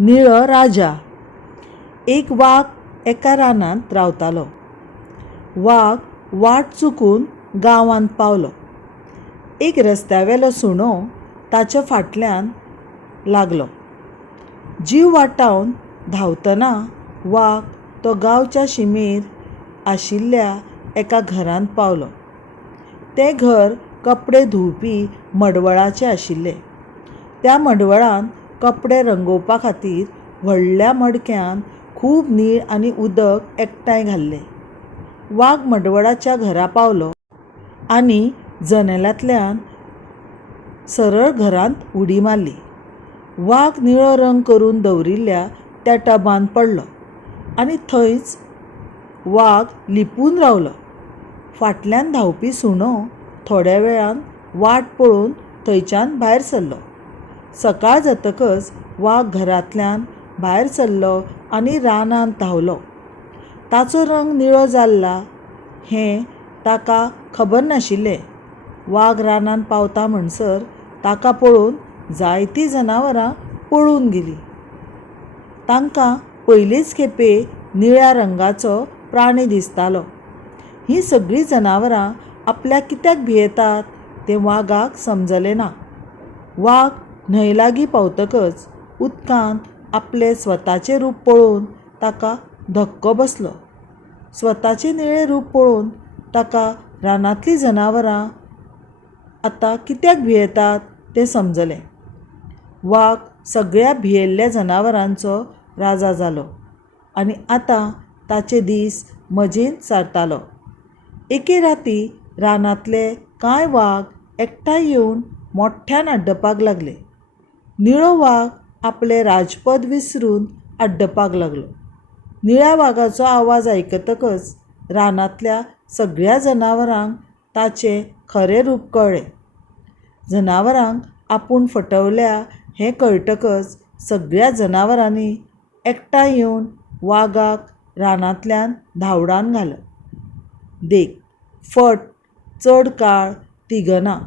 निळो राजा. एक वाघ एका रानांत रावतालो. वाघ वाट चुकून गांवांत पावलो. एक रस्त्यावेलो सुणो ताच्या फाटल्यान लागलो. जीव वाटावन धांवतना वाघ तो गांवच्या शिमेर आशिल्ल्या एका घरांत पावलो. तें घर कपडे धुवपी मडवळाचें आशिल्लें. त्या मडवळांत कपडे रंगोवपा खातीर व्हडल्या मडक्यान खूब नीळ आनी उदक एकठांय घाल्लें. वाघ मडवळाच्या घरा पावलो आनी जनेलांतल्यान सरळ घरांत उडी मारली. वाघ निळो रंग करून दवरिल्ल्या त्या टबांत पडलो आनी थंयच वाघ लिपून रावलो. फाटल्यान धांवपी सुणो थोड्या वेळान वाट पळोवन थंयच्यान भायर सरलो. सकाळ जातकच वाघ घरांतल्यान भायर सरलो आनी रानांत धांवलो. ताचो रंग निळो जाल्ला हें ताका खबर नाशिल्लें. वाघ रानांत पावता म्हणसर ताका पळोवन जायतीं जनावरां पळून गेलीं. तांकां पयलेच खेपे निळ्या रंगाचो प्राणी दिसतालो. हीं सगळीं जनावरां आपल्याक कित्याक भियेतात तें वाघाक समजलें ना. वाघ न्हंय लागीं पावतकच उदकांत आपलें स्वताचें रूप पळोवन ताका धक्को बसलो. स्वताचें निळें रूप पळोवन ताका रानांतलीं जनावरां आतां कित्याक भियेतात तें समजलें. वाघ सगळ्या भियेल्ल्या जनावरांचो राजा जालो आनी आतां ताचे दीस मजेंत सारतालो. एके राती रानांतले कांय वाघ एकठांय येवन मोठ्ठ्यान आड्डुपाक लागले. निळो वाघ आपलें राजपद विसरून आड्डुपाक लागलो. निळ्या वाघाचो आवाज आयकतकच रानांतल्या सगळ्या जनावरांक ताचें खरें रूप कळ्ळें. जनावरांक आपूण फटवल्या हें कळटकच सगळ्या जनावरांनी एकठांय येवन वाघाक रानांतल्यान धांवडावन घालो. देख, फट, चड काळ तिगना.